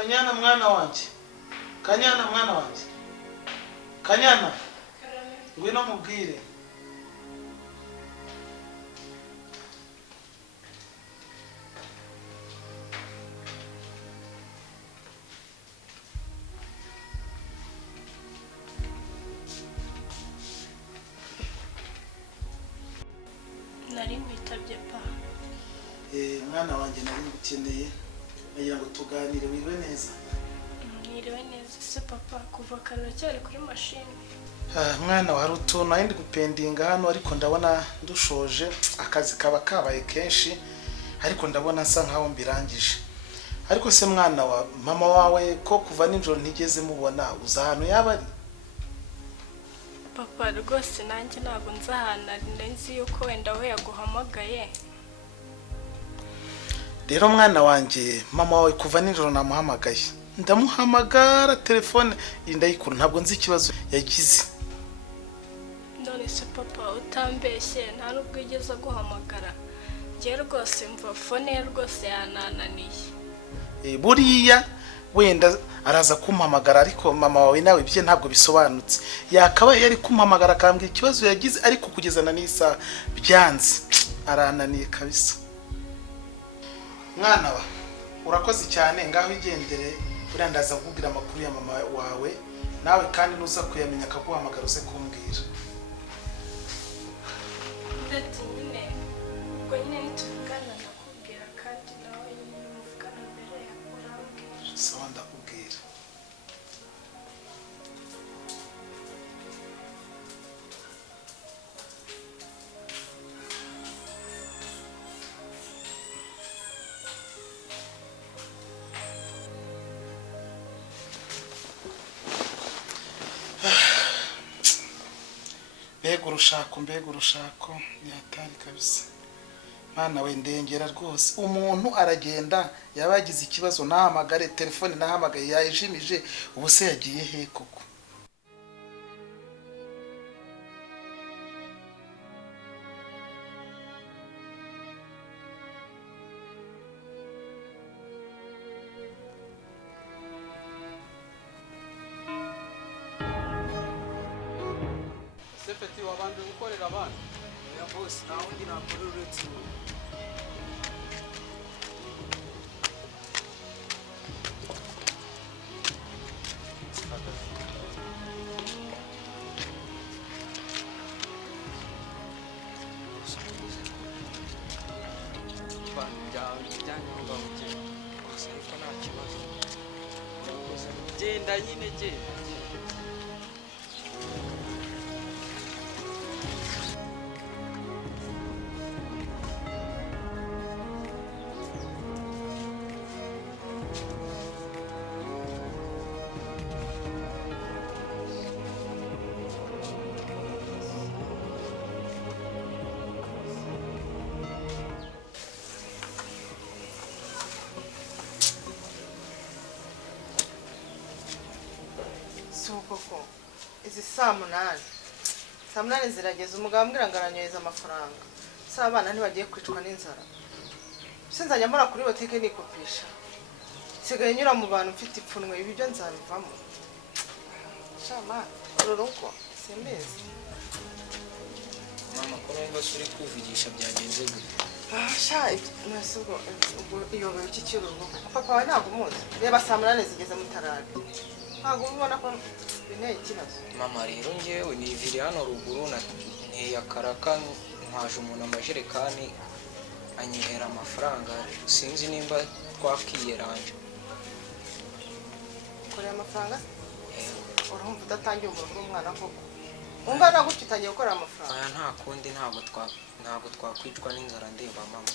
Kanyana mwana wanje. Kanyana mwana wanje. Kanyana. Ngwino mubwire. Nari mwitabye pa. Mwana wanje nari ngukeneye. Nagira ngo tuganire wiwe neza. Mwiriwe neza se papa kuva kana cyari kuri machine. Mwana wari utuntu ayindi gupendinga hano ariko ndabona ndushoje akazi kaba kabaye kenshi ariko ndabona nsa nkaho mbirangije. Ariko se mwana wa mama wawe ko kuva ninjoro ntigeze mubona uza hano yabari? Papa rwose nanjye ntabwo nzahana nzi yuko wenda we yaguhamagaye. Rero mwana wanje mama wawe kuva ninjoro namuhamagaye. Ndamuhamagara telefone indayikuru ntabwo nzi ikibazo yagize. None se papa utambeshye nta nubwo igeze guhamagara. Je rwose mva phone rwose yanananiye. Buriya wenda araza kumpamagara ariko mama wawe nawe bye ntabwo bisobanutse. Yakabaye yari kumpamagara akambwira ikibazo yagize ariko kugezana n'isa byanze arananiye kabisa. Mwana wa urakoze cyane ngaho igendere urandaza kugira amakuru ya mama wawe nawe kandi nuza kuyamenya akaguhamagara uze kumbwira. Ndetse nyine ubwo nyine nituvugana ndakubwira kandi nawe muvugana mbere yakurambwira. Sawa ndakubwira. Mbega urushako yatari kabisa. Mana we ndengera rwose umuntu aragenda yabagize ikibazo nahamagare telefone nahamagaye yayijimije ubuse yagiye he koko. Sepeti wabanje gukorera abana. Ya boss naho ndi nakora uretse. Genda nyine genda. Koko izi saa munani zirageze umugabo ambwira ngo aranyohereza amafaranga saa abana ntibagiye kwicwa n'inzara sinzajya mbora kuri botike nikopisha sigaye nyura mu bantu mfite ipfunwe ibi byo nzabivamo shama ururuko simbizi Mama ko numva suri kuvugisha byagenze gute? sha nasugo ubwo iyobewe iki kiruruko papa wawe ntabwo umuzi reba saa munani zigeze mutarari ntabwo ubona ko binteye ikibazo. Mama rero njyewe nivire hano ruguru nteye akaraka nkaje umuntu amajerekani anyihera amafaranga sinzi nimba twakiyeranje. Korera amafaranga? Urumva udatangiye umuntu w'umwana koko. Umva nagutse utangiye gukora amafaranga. Aya nta kundi ntabwo twakwicwa n'inzara ndeba mama.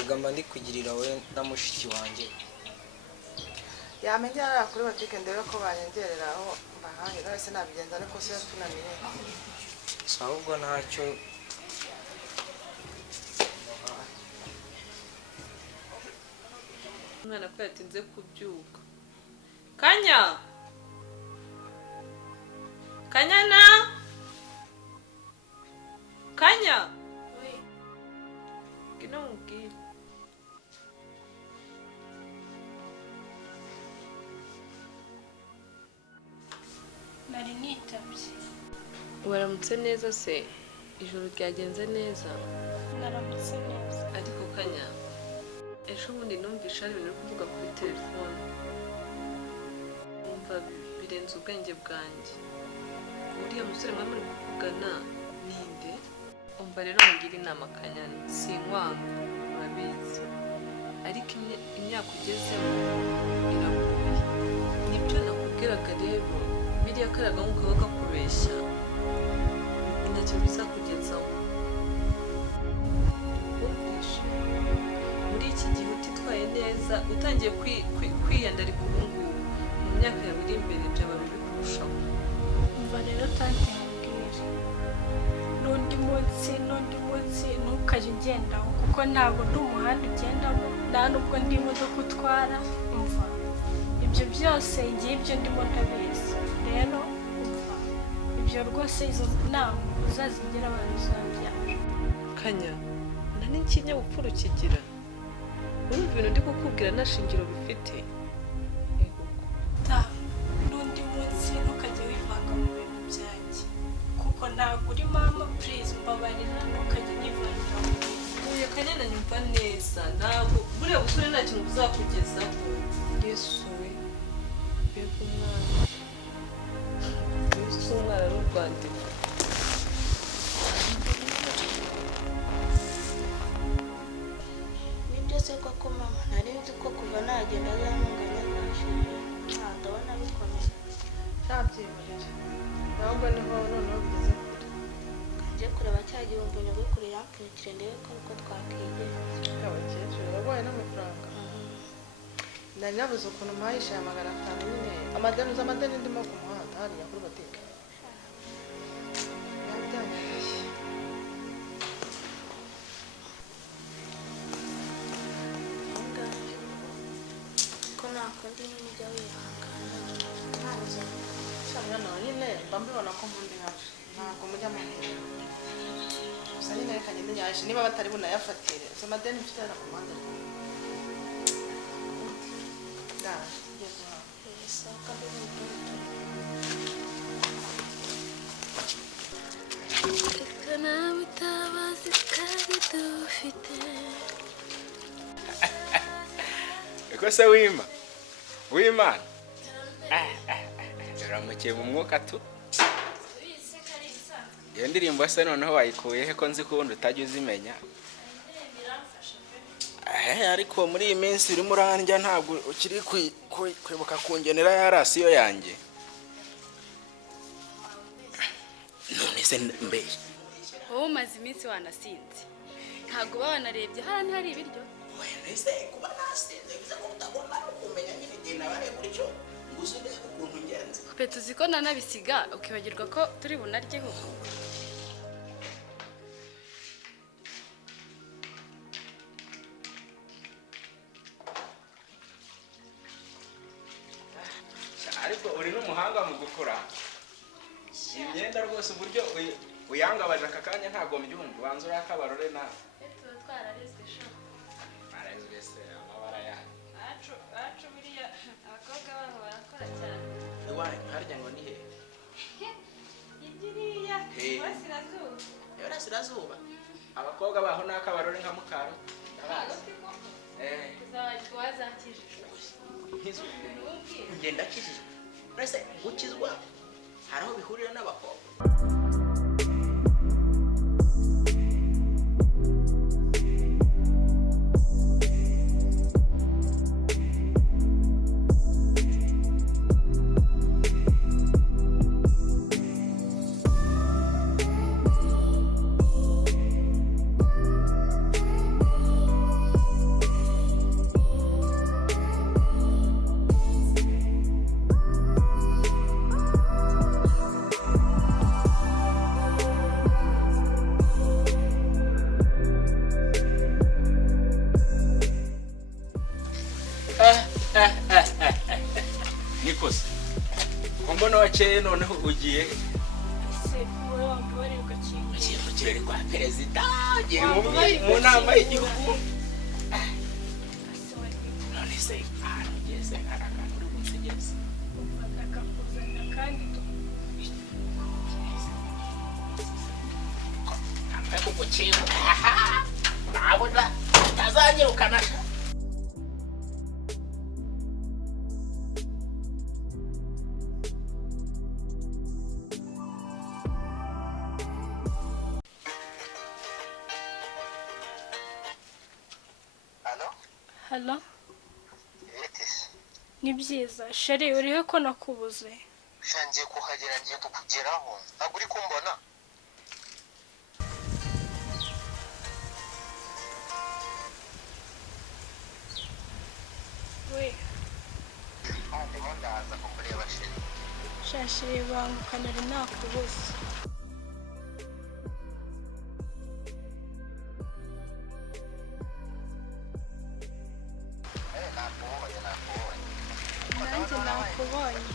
Ugamba ndi kugirira we na mushiki wanjye. Yamenyera kuri botike ndebe ko banyengerera aho mbahanye wese nabigenza ariko se yatunaniye. Ahubwo ntacyo umwana ko yatinze kubyuka. Kanyana ngino mubwire. nari nitabye. waramutse neza se ijoro ryagenze neza Naramutse neza. ariko kanya ejo bundi numvisha ari ibintu kuvuga kuri telefone umva birenze ubwenge bwanjye uriya musore mwe muri kuvugana ninde umva rero ngira inama kanyana sinkwanga urabizi ariko imyaka ugezemo iragoye nibyo nakubwiraga rero biriya karaga nk'ukaba kakubeshya ntacyo bizakugezaho wumvishe muri iki gihe utitwaye neza utangiye kwiyandarika ubu ngubu mu myaka yawe iri imbere byaba bibi kurushaho Umva rero tante nkubwire. N'undi munsi ntukajye ugendaho kuko ntabwo ndi umuhanda ugendamo nta nubwo ndi imodoka utwara. Umva ibyo byose igihe ibyo ndimo ndabizi rero umva ibyo rwose izo nama uzazigira abantu uzabyara. kanya nta n'ikinyabupfura ukigira urumva ibintu ndi kukubwira nta shingiro bifite yego N'undi munsi ntukajye wivanga mu bintu byanjye kuko ntabwo uri mama please mbabarira ntukajye nivangira mu bintu. uyu kanyana nyumva neza ntabwo buriya busore nta kintu buzakugezaho yesu we mbega umwana yesu umwana n'urwandiko Nibyo se koko mama nari nzi ko kuva nagenda azamunganya azashira ndabona bikomeye Cyabyiburira. Ntabwo niho noneho bigeze kure. nje kureba cya gihumbi nyogwe kure yampfunyikire ndebe ko uko twakigera. Abakecuru babaye n'amafaranga. Nari nabuze ukuntu mpahisha ya 500 nyine. Amadeni ndimo ku muhanda hariya kuri botike. Yabyanyashye. Ngaje ko nakundi n'ijya wihangana ntanze Cyangwa nawe nyine mba mbibona ko mbundi hafi. Ntabwo mujya amahera. Gusa nyine reka ngende nyashye niba batari bunayafatire. Izo madeni mfite hano ku muhanda. Ndaje tugiye guhaha. bisaka b'ubududu reka nawe utabazi kari dufite Eko se w'Imana uramukiye mu mwuka tu iyo ndirimbo se noneho wayikuye he ko nzi ko ubundi utajya uzimenya ariko muri iyi minsi urimo urandya ntabwo ukiri kwibuka kungenera ya rasiyo yanjye none se mbere wowe umaze iminsi wanasinze ntabwo uba wanarebye hano hari ibiryo ese kuba nasinze biza ko utabona kumenya nyine igihe nabaye gutyo ngo uzi neza ukuntu ngenzi pe tuzi ko nanabisiga ukibagirwa ko turi bunaryeho ariko uri n'umuhanga mu gukora imyenda rwose uburyo uyangabaje aka kanya ntabwo mbyumva ubanza urakabarore nawe tuba twararezwe sha arezwe se amabara yayo acu buriya abakobwa baho barakora cyane iwanyu harya ngo ni hehe igiriya burasirazuba iburasirazuba abakobwa baho ni akabarore nka mukaro wazakijijwe ngenda akijijwe uretse gukizwa hari aho bihurira n'abakobwa nikoze mbona wakeye noneho ugiye ugiye mu kirere kwa perezida ugiye mu nama y'igihugu none se ahantu ugeze hari akantu uri bunsigeze ikintu nabona atazanyirukana. Hello? Ni byiza sheri urihe ko nakubuze? Shangiye kuhagera ngiye kukugeraho ntabwo uri kumbona. We ndimo ndaza kukureba sheri. shashiri banguka nari nakubuze. Nanjye nakubonye.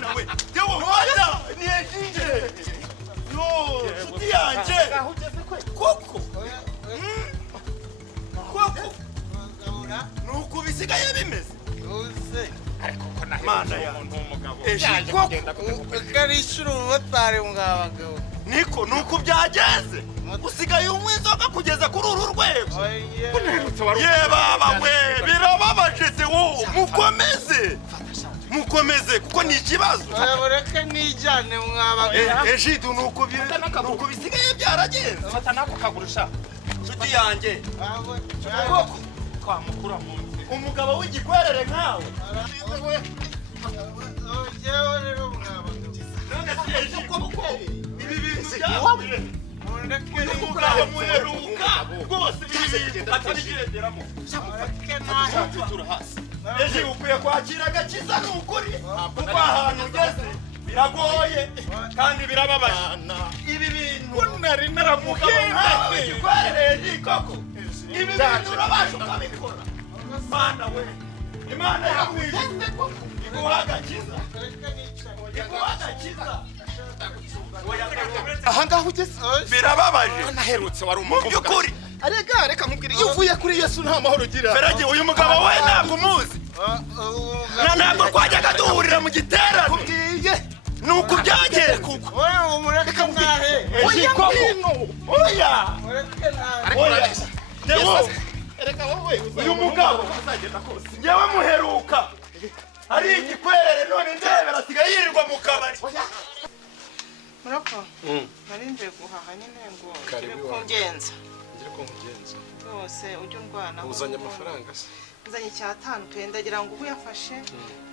nawe yewe mwana niyeje yo Nshuti yanjye koko koko nuko bisigaye bimeze ariko ko nahe mana ya umugabo yaje kugenda karishura umumotari mwabagabo niko nuko byagenze usigaye umwizoga kugeza kuri uru rwego ye baba we birababaje se wo mukomeze kuko ni ikibazo ureke nijyane mwabagabo ejidu nuko bisigaye byaragenze fata nako kagurusha Nshuti yanjye koko kwa mukura mu umugabo w'igikwerere nkawe yewe rero mwabagabo none se ejidu ibi bintu byawe umugabo muheruka rwose ibintu atabigenderamo tura hasi ejo ukwiye kwakira agakiza n'ukuri kuko ahantu ugeze biragoye kandi birababaje ibi bintu nari naramuhimba igikwerere koko ibi bintu urabasha ukabikora mana we imana yakwiye iguha agakiza aha ngaho ugeze birababaje naherutse wari umuntu by'ukuri arega reka nkubwire iyo uvuye kuri Yesu nta mahoro ugira Feragi uyu mugabo we ntabwo umuzi ntabwo twajyaga duhurira mu giterane kubwiye nuko byagenze kuko wowe umureka mwahe oya ariko reka wowe uyu mugabo azagenda kose ngewe muheruka ari igikwerere none ndebera asigaye yirirwa mu kabari murapfa nari nje guhaha nyine ngo ngire ko ngenza ngire ko ngenza rwose ujye undwana uzanye amafaranga se nzanye cyatanu pe ndagira ngo uyafashe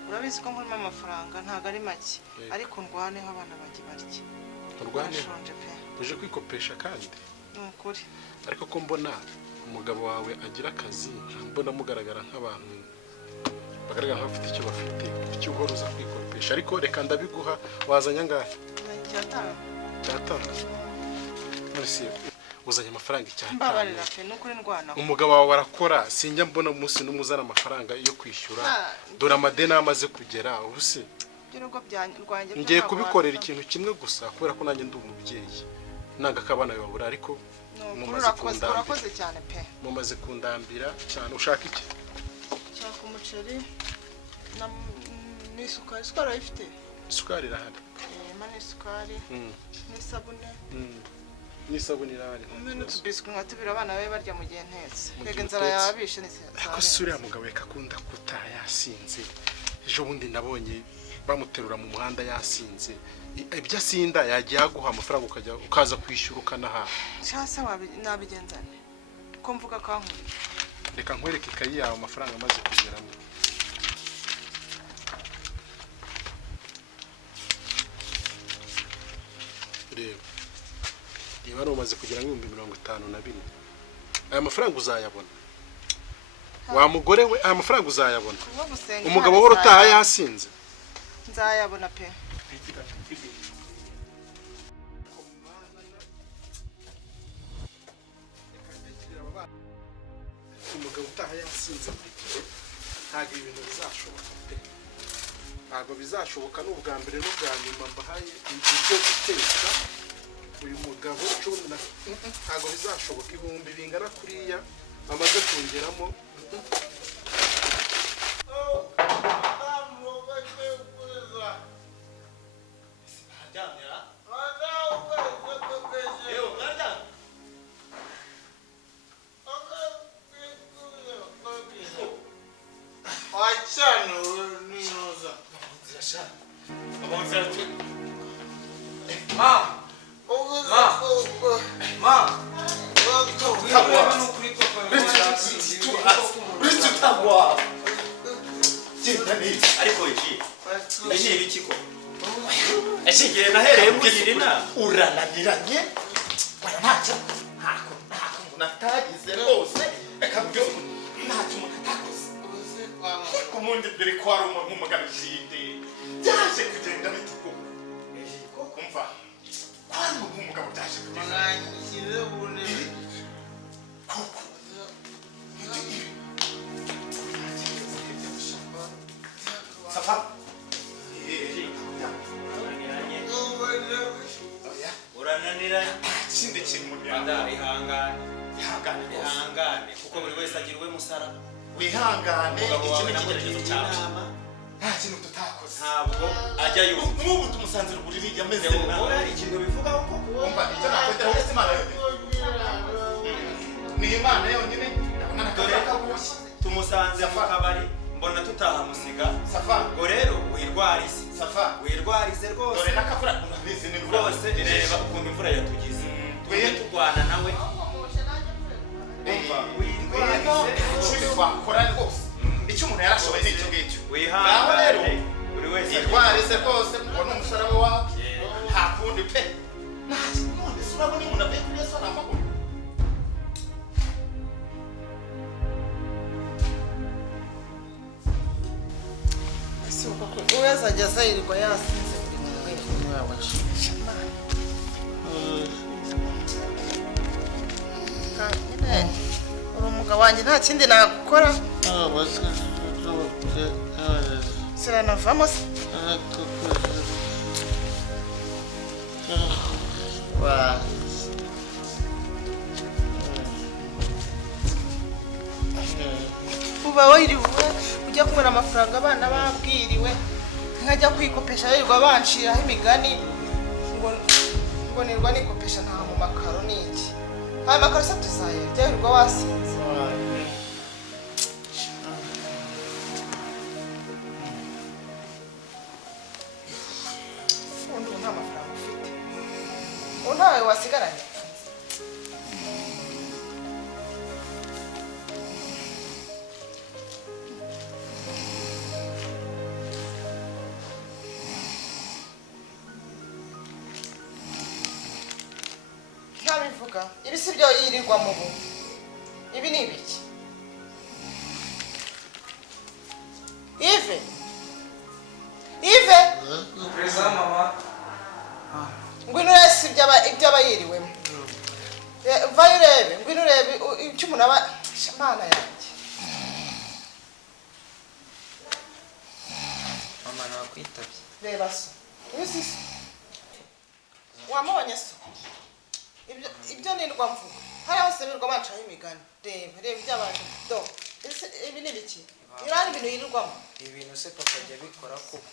urabizi ko nkurimo amafaranga ntago ari make ariko ndwaneho abana bagiye barya urwaneshonje pe uje kwikopesha kandi nukuri ariko ko mbona umugabo wawe agira akazi mbona mugaragara nk'abantu bagaragara nk'abafite icyo bafite icyo uhoruza kwikopesha ariko reka ndabiguha wazanya ngahe cyatanu merci uzanye amafaranga icyatanu mbabarira pe nukuri ndwana umugabo wawe arakora sinjya mbona umunsi n'umuzana amafaranga yo kwishyura dore amadeni amaze kugera ubuse ngiye kubikorera ikintu kimwe gusa kubera ko nanjye ndi umubyeyi nanga kabana babura ariko urakoze cyane pe mumaze kundambira cyane ushaka iki cyaka umuceri n'isukari isukari ifite isukari irahari mane isukari n'isabune n'isabune irahari biswi nka tubira abana babe barya mu gihe ntetse rega inzara yabishe ariko suriya mugabo yakakunda kutaha yasinze ejo bundi nabonye bamuterura mu muhanda yasinze ibyo asinda yagiye aguha amafaranga ukaza kwishyura ukanaha cyase nabigenzane ko mvuga kankuri reka nkwereke ikayi yawe amafaranga amaze kugeramo reba niba umaze kugira $52,000 aya mafaranga uzayabona wa mugore we aya mafaranga uzayabona umugabo we utaha yasinze nzayabona pe umugabo utaha yasinze buri gihe ntabwo ibintu bizashoboka pe ntabwo bizashoboka n'ubwa mbere n'ubwa nyuma mbahaye ibyo guteka uyu mugabo ntabwo bizashoboka ibihumbi bingana kuriya bamaze kongeramo urananiranye ntacyo natagize rwose reka mbyo ntacyo mutakoze kumundi dore ko ari umugabo shinde byaje kugenda bituko kumva kwari umugabo byaje kugenda nganyishyire bune kuko safa urananira kindi kintu ihangane kuko buri wese agira uwe musara wihangane ikintu kigeragezo cyawe nta kintu tutakoze ntabwo ajya yumva n'ubu tumusanze uburiri yameze nawe hari ikintu bivugaho ko umva icyo nakongera wese imana yonyine ni imana yonyine ndabona dore tumusanze mu kabari mbona tutahamusiga ngo rero wirwarize rwose dore n'akavura urabizi ni rwose reba ukuntu imvura yatugize tujye turwana nawe wirwarize wakora rwose icyo umuntu yarashoboye ni icyo ngicyo wihangane buri wese wirwarize rwose mbona umusaraba wawe nta kundi pe nta kintu none se urabona umuntu avuye kuri yesu aramaguru uweza ageze yirirwa yasinze buri uri umugabo wanjye nta kindi nagukora siranavamo se uba wiriwe ujya kubona amafaranga abana babwiriwe nkajya kwikopesha yirirwa banshiraho imigani ngo nirwa nikopesha nta mu makaro n'iki aya makaro se tuzayarya yirirwa wasinze ubundi ubu nta mafaranga ufite ubu ntawe wasigaranye avuga ibi si byo yirirwa mu bu ibi ni ibiki Yves Preza mama ngwino resi ibyaba yiriwemo vayo urebe ngwino urebe icyo umuntu aba mana yanjye mama nakwitabye reba so uzi wamubonye so ibyo nirwa mvuga hari hose birwa bacaho imigani reba iby'abantu do ibi ni biki irani ibintu yirirwamo ibintu se papa ajya bikora koko